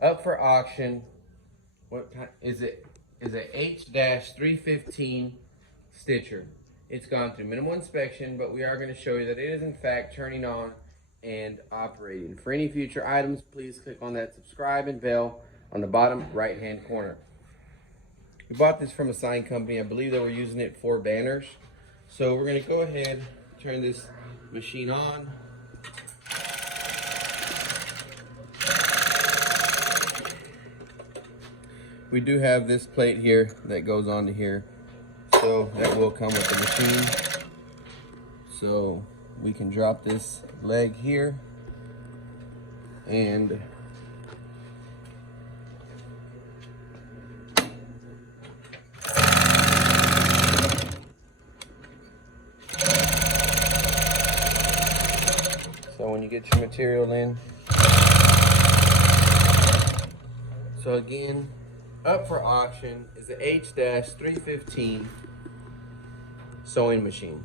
Up for auction, what kind is it? Is a H-315 stitcher. It's gone through minimal inspection, but we are going to show you that it is in fact turning on and operating. For any future items, please click on that subscribe and bell on the bottom right hand corner. We bought this from a sign company. I believe they were using it for banners. So we're going to go ahead, turn this machine on. We do have this plate here that goes onto here, so that will come with the machine. So we can drop this leg here and so when you get your material in. So again, up for auction is the H-315 sewing machine.